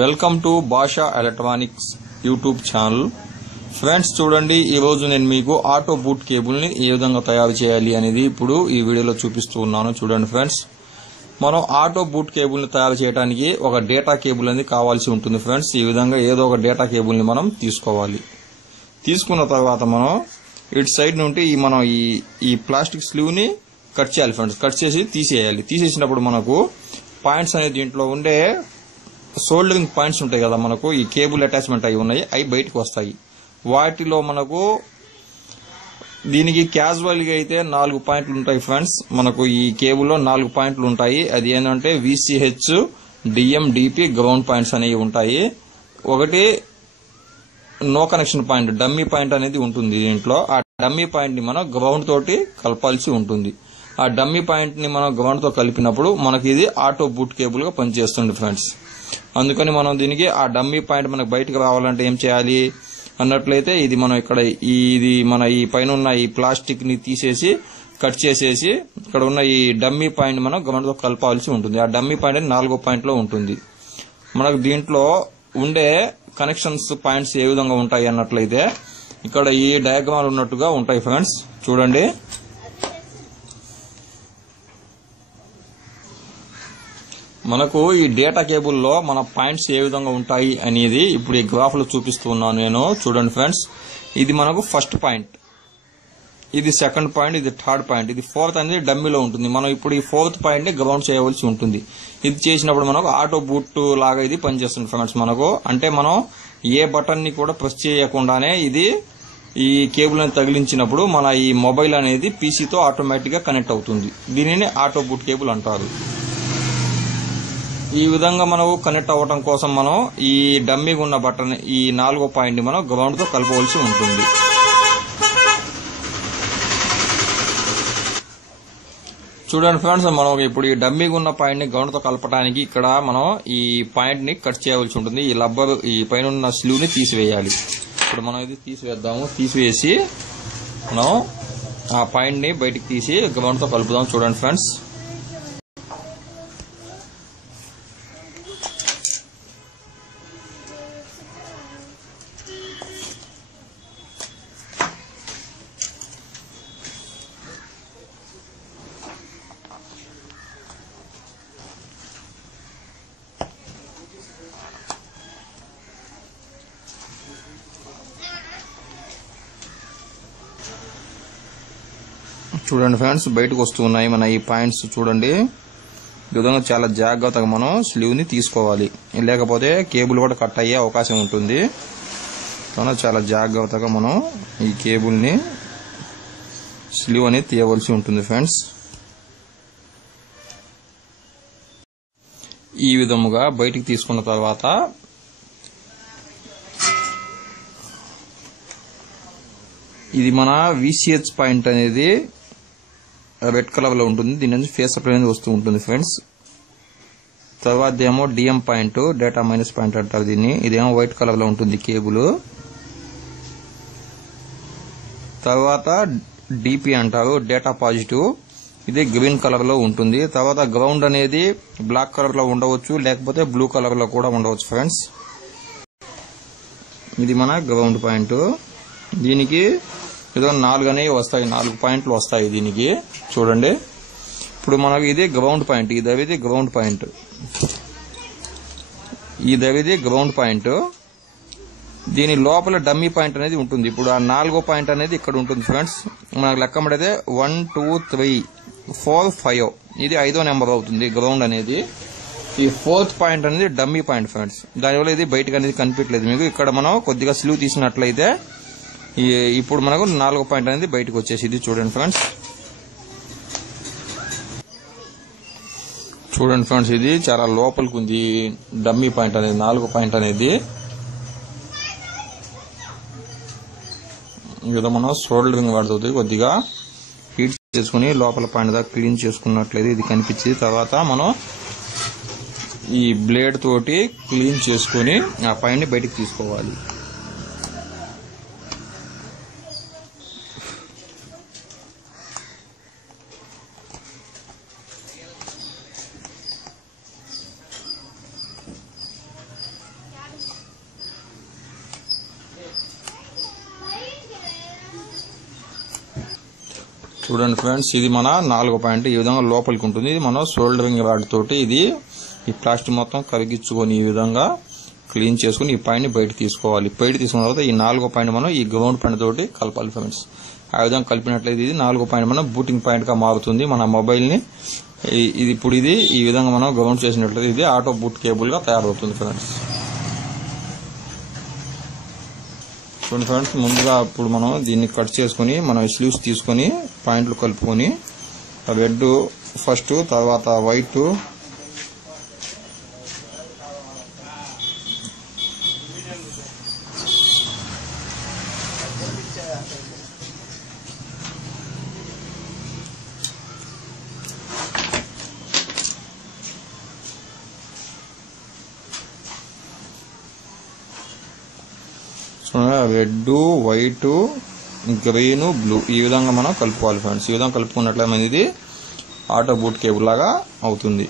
Welcome to భాషా electronics YouTube channel. Friends చూడండి, ఈ రోజు నేను మీకు ఆటో బూట్ కేబుల్ ని ఏ విధంగా తయారు చేయాలి అనేది ఇప్పుడు ఈ వీడియోలో చూపిస్తూ ఉన్నాను. చూడండి ఫ్రెండ్స్, మనం ఆటో బూట్ కేబుల్ ని తయారు చేయడానికి ఒక డేటా కేబుల్ అనేది కావాల్సి ఉంటుంది. ఫ్రెండ్స్, ఈ విధంగా ఏదో ఒక డేటా కేబుల్ ని మనం తీసుకోవాలి. తీసుకున్న తర్వాత మనం ఇటు సైడ్ నుండి మనం ఈ ప్లాస్టిక్ స్లీవ్ ని కట్ చేయాలి ఫ్రెండ్స్. కట్ చేసి తీసేయాలి. తీసేసినప్పుడు మనకు పాయింట్స్ అనేది దీంట్లో ఉండే సోల్డరింగ్ పాయింట్స్ ఉంటాయి కదా, మనకు ఈ కేబుల్ అటాచ్మెంట్ అవి ఉన్నాయి, అవి బయటకు వస్తాయి. వాటిలో మనకు దీనికి క్యాజువల్ గా అయితే 4 పాయింట్లు ఉంటాయి ఫ్రెండ్స్. మనకు ఈ కేబుల్లో 4 పాయింట్లు ఉంటాయి. అది ఏంటంటే VCH, DM, DP ground points అనేవి ఉంటాయి. ఒకటి no connection point, dummy point అనేది ఉంటుంది దీంట్లో. ఆ డమ్మీ పాయింట్ ని మనం గ్రౌండ్ తోటి కలపాల్సి ఉంటుంది. ఆ డమ్మీ పాయింట్ ని మనం గ్రౌండ్ తో కలిపినప్పుడు మనకి ఇది ఆటో బూట్ కేబుల్ గా పనిచేస్తుంది ఫ్రెండ్స్. అందుకని మనం దీనికి ఆ డమ్మీ పాయింట్ మనకు బయటకు రావాలంటే ఏం చేయాలి అన్నట్లయితే ఇది మనం ఇక్కడ మన ఈ పైన ఉన్న ఈ ప్లాస్టిక్ ని తీసేసి కట్ చేసేసి ఇక్కడ ఉన్న ఈ డమ్మీ పాయింట్ మనం గ్రౌండ్ తో కలపాల్సి ఉంటుంది. ఆ డమ్మీ పాయింట్ 4వ పాయింట్ లో ఉంటుంది. మనకు దీంట్లో ఉండే కనెక్షన్స్ పాయింట్స్ ఏ విధంగా ఉంటాయి అన్నట్లయితే ఇక్కడ ఈ డయాగ్రామ్ ఉన్నట్టుగా ఉంటాయి ఫ్రెండ్స్. చూడండి, మనకు ఈ డేటా కేబుల్లో మన పాయింట్స్ ఏ విధంగా ఉంటాయి అనేది ఇప్పుడు ఈ గ్రాఫ్ లో చూపిస్తున్నాను నేను. చూడండి ఫ్రెండ్స్, ఇది మనకు ఫస్ట్ పాయింట్, ఇది సెకండ్ పాయింట్, ఇది థర్డ్ పాయింట్, ఇది ఫోర్త్ అనేది డమ్మీలో ఉంటుంది. మనం ఇప్పుడు ఈ 4th పాయింట్ ని గ్రౌండ్ చేయవలసి ఉంటుంది. ఇది చేసినప్పుడు మనకు ఆటో బూట్ లాగా ఇది పనిచేస్తుంది ఫ్రెండ్స్. మనకు అంటే మనం ఏ బటన్ ని కూడా ప్రెస్ చేయకుండానే ఇది ఈ కేబుల్ ని తగిలించినప్పుడు మన ఈ మొబైల్ అనేది పీసీతో ఆటోమేటిక్ గా కనెక్ట్ అవుతుంది. దీనిని ఆటో బూట్ కేబుల్ అంటారు. ఈ విధంగా మనం కనెక్ట్ అవ్వడం కోసం మనం ఈ డమ్మీగా ఉన్న బటన్ ఈ 4వ పాయింట్ ని మనం గ్రౌండ్ తో కలపవలసి ఉంటుంది. చూడండి ఫ్రెండ్స్, మనం ఇప్పుడు ఈ డమ్మీగా ఉన్న పాయింట్ ని గ్రౌండ్ తో కలపడానికి ఇక్కడ మనం ఈ పాయింట్ ని కట్ చేయవలసి ఉంటుంది. ఈ రబ్బర్ ఈ పైన ఉన్న స్లీవ్ ని తీసివేయాలి. ఇప్పుడు మనం ఇది తీసివేద్దాము. తీసివేసి మనం ఆ పాయింట్ ని బయటికి తీసి గ్రౌండ్ తో కలుపుదాం. చూడండి ఫ్రెండ్స్, చూడండి ఫ్రెండ్స్, బయటకు వస్తూ ఉన్నాయి మన ఈ పాయింట్స్. చూడండి, ఈ విధంగా చాలా జాగ్రత్తగా మనం స్లీవ్ ని తీసుకోవాలి, లేకపోతే కేబుల్ కూడా కట్ అయ్యే అవకాశం ఉంటుంది. చాలా జాగ్రత్తగా మనం ఈ కేబుల్ ని స్లీవ్ అనేది తీయవలసి ఉంటుంది ఫ్రెండ్స్. ఈ విధముగా బయటికి తీసుకున్న తర్వాత ఇది మన VCH పాయింట్ అనేది రెడ్ కలర్ లో ఉంటుంది. దీని నుంచి ఫేస్ అప్ అనేది వస్తూ ఉంటుంది ఫ్రెండ్స్. తర్వాత ఏమో DM point, data minus point అంటారు దీన్ని. ఇదేమో వైట్ కలర్ లో ఉంటుంది కేబుల్. తర్వాత DP అంటారు, డేటా పాజిటివ్. ఇది గ్రీన్ కలర్ లో ఉంటుంది. తర్వాత గ్రౌండ్ అనేది బ్లాక్ కలర్ లో ఉండవచ్చు, లేకపోతే బ్లూ కలర్ లో కూడా ఉండవచ్చు ఫ్రెండ్స్. ఇది మన గ్రౌండ్ పాయింట్. దీనికి ఏదో 4 అనేవి వస్తాయి, 4 పాయింట్లు వస్తాయి దీనికి. చూడండి, ఇప్పుడు మనకు ఇది గ్రౌండ్ పాయింట్, ఇది గ్రౌండ్ పాయింట్, ఇది గ్రౌండ్ పాయింట్. దీని లోపల డమ్మీ పాయింట్ అనేది ఉంటుంది. ఇప్పుడు ఆ 4వ పాయింట్ అనేది ఇక్కడ ఉంటుంది ఫ్రెండ్స్. మనకు లెక్క పడితే 1 2 3 4 5, ఇది 5వ నెంబర్ అవుతుంది గ్రౌండ్ అనేది. ఈ 4th పాయింట్ అనేది డమ్మీ పాయింట్ ఫ్రెండ్స్. దానివల్ల ఇది బయటకు అనేది కనిపించలేదు మీకు. ఇక్కడ మనం కొద్దిగా స్లీవ్ తీసినట్లయితే ఇప్పుడు మనకు 4వ పాయింట్ అనేది బయటకు వచ్చేసి ఇది. చూడండి ఫ్రెండ్స్, ఇది చాలా లోపలికి ఉంది డమ్మీ పాయింట్ అనేది, 4వ పాయింట్ అనేది. ఈ విధంగా మనం సోల్డరింగ్ వాడుతుంది, కొద్దిగా హీట్ చేసుకుని లోపల పాయింట్ దాకా క్లీన్ చేసుకున్నట్లయితే ఇది కనిపించింది. తర్వాత మనం ఈ బ్లేడ్ తోటి క్లీన్ చేసుకుని ఆ పాయింట్ ని బయటకు తీసుకోవాలి. చూడండి ఫ్రెండ్స్, ఇది మన 4వ పాయింట్. ఈ విధంగా లోపలికి ఉంటుంది. ఇది మనం సోల్డరింగ్ రాడ్ తోటి ఇది ఈ ప్లాస్టిక్ మొత్తం కరిగించుకొని ఈ విధంగా క్లీన్ చేసుకుని ఈ పాయింట్ ని బయట తీసుకోవాలి. బయట తీసుకున్న తర్వాత ఈ 4వ పాయింట్ మనం ఈ గ్రౌండ్ పాయింట్ తోటి కలపాలి ఫ్రెండ్స్. ఆ విధంగా కలిపినట్లయితే ఇది 4వ పాయింట్ మనం బూటింగ్ పాయింట్ గా మారుతుంది. మన మొబైల్ ని ఇప్పుడు ఇది ఈ విధంగా మనం గ్రౌండ్ చేసినట్లయితే ఇది ఆటో బూట్ కేబుల్ గా తయారవుతుంది ఫ్రెండ్స్. చూడండి ఫ్రెండ్స్, ముందుగా ఇప్పుడు మనం దీన్ని కట్ చేసుకుని మనం స్లీవ్స్ తీసుకొని పాయింట్లు కలుపుకొని రెడ్ ఫస్ట్, తర్వాత white, red, white, green, blue ఈ విధంగా మనం కలుపుకోవాలి ఫ్రెండ్స్. ఈ విధంగా కలుపుకున్నట్లయితే మనది ఇది ఆటో బూట్ కేబుల్ లాగా అవుతుంది.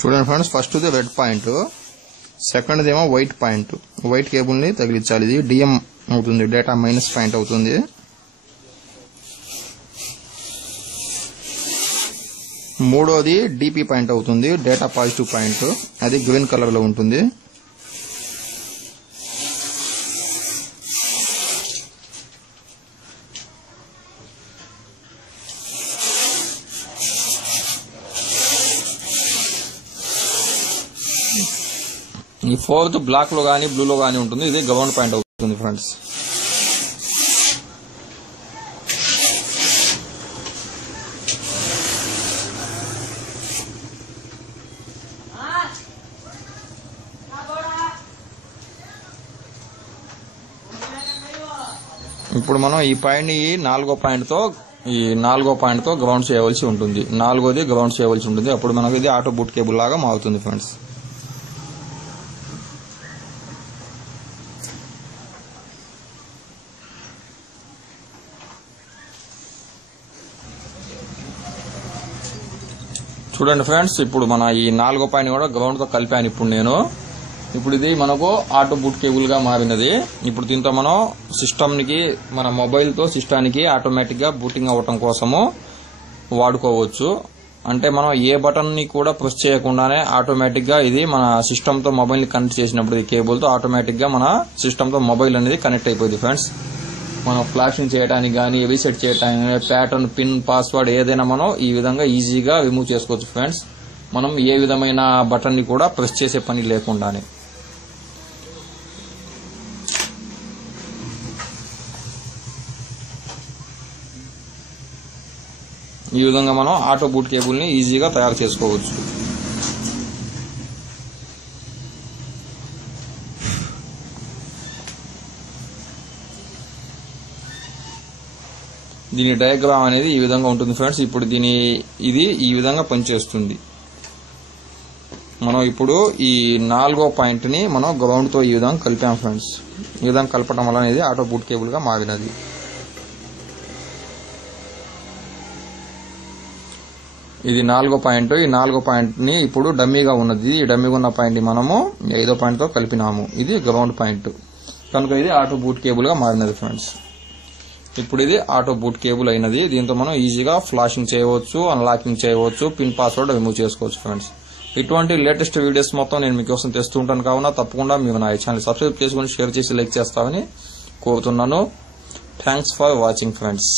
చూడండి friends, first the red point, second దేమో వైట్ పాయింట్. వైట్ కేబుల్ ని తగిలించాలి. ఇది డిఎం అవుతుంది, డేటా మైనస్ పాయింట్ అవుతుంది. మూడోది డిపి పాయింట్ అవుతుంది, డేటా పాజిటివ్ పాయింట్. అది గ్రీన్ కలర్ లో ఉంటుంది. ఈ ఫోర్త్ బ్లాక్ లో గానీ బ్లూ లో గానీ ఉంటుంది. ఇది గ్రౌండ్ పాయింట్ అవుతుంది ఫ్రెండ్స్. ఇప్పుడు మనం ఈ పాయింట్ ని 4వ పాయింట్ తో గ్రౌండ్ చేయవలసి ఉంటుంది. 4వది గ్రౌండ్ చేయవలసి ఉంటుంది. అప్పుడు మనకు ఇది ఆటో బూట్ కేబుల్ లాగా మారుతుంది ఫ్రెండ్స్. చూడండి ఫ్రెండ్స్, ఇప్పుడు మన ఈ 4వ పాయింట్ కూడా గ్రౌండ్ తో కలిపాను ఇప్పుడు నేను. ఇప్పుడు ఇది మనకు ఆటో బూట్ కేబుల్ గా మారినది. ఇప్పుడు దీంతో మనం సిస్టమ్ కి, మన మొబైల్ తో సిస్టానికి ఆటోమేటిక్ గా బూటింగ్ అవ్వటం కోసము వాడుకోవచ్చు. అంటే మనం ఏ బటన్ ని కూడా ప్రెస్ చేయకుండానే ఆటోమేటిక్ గా ఇది మన సిస్టమ్ తో మొబైల్ ని కనెక్ట్ చేసినప్పుడు ఈ కేబుల్ తో ఆటోమేటిక్ గా మన సిస్టమ్ తో మొబైల్ అనేది కనెక్ట్ అయిపోయింది ఫ్రెండ్స్. మనం ఫ్లాషింగ్ చేయడానికి గానీ, రీసెట్ చేయడానికి, ప్యాటర్న్, పిన్, పాస్వర్డ్ ఏదైనా మనం ఈ విధంగా ఈజీగా రిమూవ్ చేసుకోవచ్చు ఫ్రెండ్స్. మనం ఏ విధమైన బటన్ ని కూడా ప్రెస్ చేసే పని లేకుండానే. ఈ విధంగా మనం ఆటో బూట్ కేబుల్ ని ఈజీగా తయారు చేసుకోవచ్చు. దీని డయాగ్రామ్ అనేది ఈ విధంగా ఉంటుంది ఫ్రెండ్స్. ఇప్పుడు ఇది ఈ విధంగా పనిచేస్తుంది. మనం ఇప్పుడు ఈ 4వ పాయింట్ ని మనం గ్రౌండ్ తో ఈ విధంగా కలిపాం ఫ్రెండ్స్. ఈ విధంగా కలపడం వల్ల అనేది ఆటో బూట్ కేబుల్ గా మారినది. ఇది 4వ పాయింట్. ఈ 4వ పాయింట్ ని ఇప్పుడు డమ్మీగా ఉన్నది. ఈ డమ్మీగా ఉన్న పాయింట్ ని మనము 5వ పాయింట్ తో కలిపినాము. ఇది గ్రౌండ్ పాయింట్. కనుక ఇది ఆటో బూట్ కేబుల్ గా మారినది ఫ్రెండ్స్. ఇప్పుడు ఇది ఆటో బూట్ కేబుల్ అయినది. దీంతో మనం ఈజీగా ఫ్లాషింగ్ చేయవచ్చు, అన్లాకింగ్ చేయవచ్చు, పిన్ పాస్వర్డ్ రిమూవ్ చేసుకోవచ్చు ఫ్రెండ్స్. ఇటువంటి లేటెస్ట్ వీడియోస్ మొత్తం నేను మీకోసం తెస్తూ ఉంటాను కావున తప్పకుండా మీరు నా ఛానల్ సబ్స్క్రైబ్ చేసుకుని షేర్ చేసి లైక్ చేస్తామని కోరుతున్నాను. Thanks for watching friends.